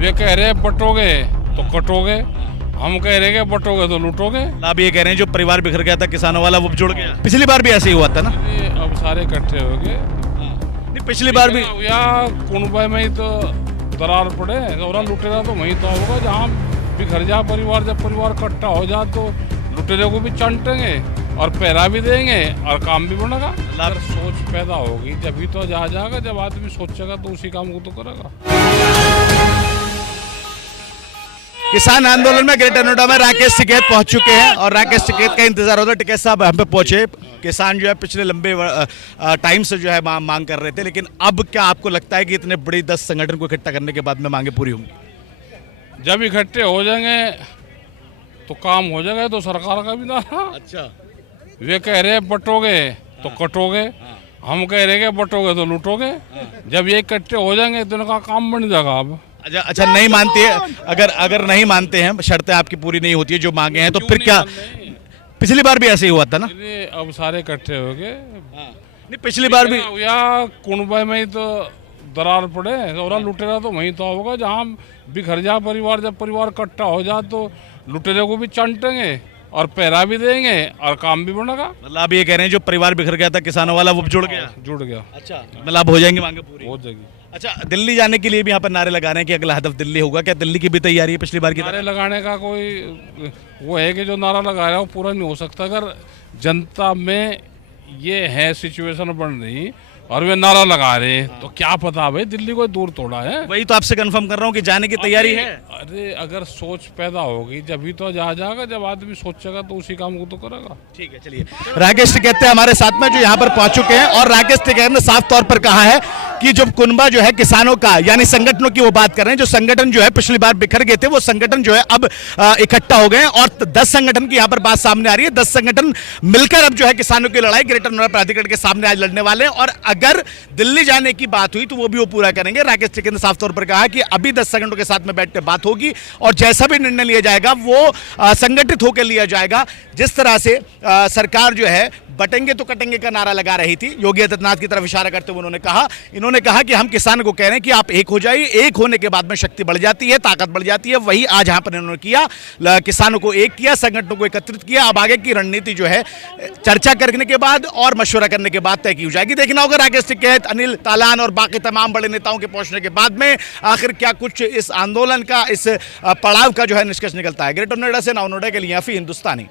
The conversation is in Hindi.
वे कह रहे हैं बटोगे तो कटोगे, हम कह रहे हैं कि बटोगे तो लूटोगे। आप ये कह रहे हैं जो परिवार बिखर गया था किसानों वाला वो जुड़ गया। पिछली बार भी ऐसे ही हुआ था ना। ये अब सारे इकट्ठे हो गए। नहीं, पिछली बार भी या कुनबा में ही तो दरार पड़े और लुटेरा तो वहीं तो होगा जहाँ बिखर जा परिवार। जब परिवार इकट्ठा हो जा तो लुटेरे को भी चंटेंगे और पैरा भी देंगे और काम भी बनेगा। अगर सोच पैदा होगी जब तो जाएगा, जब आदमी सोचेगा तो उसी काम को तो करेगा। किसान आंदोलन में ग्रेटर नोएडा में राकेश टिकैत पहुंच चुके हैं और राकेश टिकैत का इंतजार होता है। टिकैत साहब हम पे पहुंचे। किसान जो है पिछले लंबे टाइम से जो है मांग कर रहे थे, लेकिन अब क्या आपको लगता है कि इतने बड़ी 10 संगठन को इकट्ठा करने के बाद में मांगे पूरी होंगी? जब इकट्ठे हो जाएंगे तो काम हो जाएगा। तो सरकार का भी ना। अच्छा, वे कह रहे हैं बटोगे तो कटोगे, हम कह रहे हैं कि बटोगे तो लूटोगे। जब ये इकट्ठे हो जाएंगे तो इनका काम बन जाएगा। अब अच्छा नहीं मानती है। अगर नहीं मानते हैं, शर्तें आपकी पूरी नहीं होती है जो मांगे हैं, तो फिर क्या? पिछली बार भी ऐसे ही हुआ था ना। अब सारे इकट्ठे हो गए। नहीं, पिछली बार भी या कुनबा में ही तो दरार पड़े और लुटेरा तो वहीं तो होगा जहाँ बिखर जा परिवार। जब परिवार इकट्ठा हो जा तो लुटेरे को भी चंटेंगे और पैरा भी देंगे और काम भी बनेगा। मतलब आप ये कह रहे हैं जो परिवार बिखर गया था किसानों वाला वो जुड़ गया। अच्छा, मतलब अब हो जाएंगे मांगे पूरी? हो जाएगी। अच्छा, दिल्ली जाने के लिए भी यहाँ पर नारे लगा रहे हैं कि अगला हदफ दिल्ली होगा। क्या दिल्ली की भी तैयारी है पिछली बार की? नारे लगाने का कोई वो है कि जो नारा लगा रहा है वो पूरा नहीं हो सकता। अगर जनता में ये है सिचुएशन बन रही और वे नारा लगा रहे तो क्या पता भाई दिल्ली कोई दूर थोड़ा है। वही तो आपसे कंफर्म कर रहा हूँ कि जाने की तैयारी है। अरे अगर सोच पैदा होगी जब तो जाएगा, जब आदमी सोचेगा तो उसी काम को तो करेगा। ठीक है, चलिए। राकेश टिकैत हमारे साथ में जो यहाँ पर पहुंच चुके हैं और राकेश टिकैत ने साफ तौर पर कहा है कि जो कुनबा जो है किसानों का यानी संगठनों की वो बात कर रहे हैं। जो संगठन जो है पिछली बार बिखर गए थे वो संगठन जो है अब इकट्ठा हो गए और 10 संगठन की यहाँ पर बात सामने आ रही है। 10 संगठन मिलकर अब जो है किसानों की लड़ाई ग्रेटर नोएडा प्राधिकरण के सामने आज लड़ने वाले हैं। और अगर दिल्ली जाने की बात हुई तो वो भी वो पूरा करेंगे। राकेश टिकैत ने साफ तौर पर कहा कि अभी 10 संगठनों के साथ में बैठकर बात होगी और जैसा भी निर्णय लिया जाएगा वो संगठित होकर लिया जाएगा। जिस तरह से सरकार जो है बटेंगे तो कटेंगे का नारा लगा रही थी, योगी आदित्यनाथ की तरफ इशारा करते हुए इन्होंने कहा कि हम किसानों को कह रहे हैं कि आप एक हो जाइए। एक होने के बाद में शक्ति बढ़ जाती है, ताकत बढ़ जाती है। वही आज यहाँ पर इन्होंने किया, किसानों को एक किया, संगठनों को एकत्रित किया। अब आगे की रणनीति जो है चर्चा करने के बाद और मशवरा करने के बाद तय की जाएगी। देखना होगा राकेश टिकैत, अनिल तालान और बाकी तमाम बड़े नेताओं के पहुंचने के बाद में आखिर क्या कुछ इस आंदोलन का, इस पड़ाव का जो है निष्कर्ष निकलता है। ग्रेटर नोएडा से नव नोएडा के लिए याफी हिंदुस्तानी।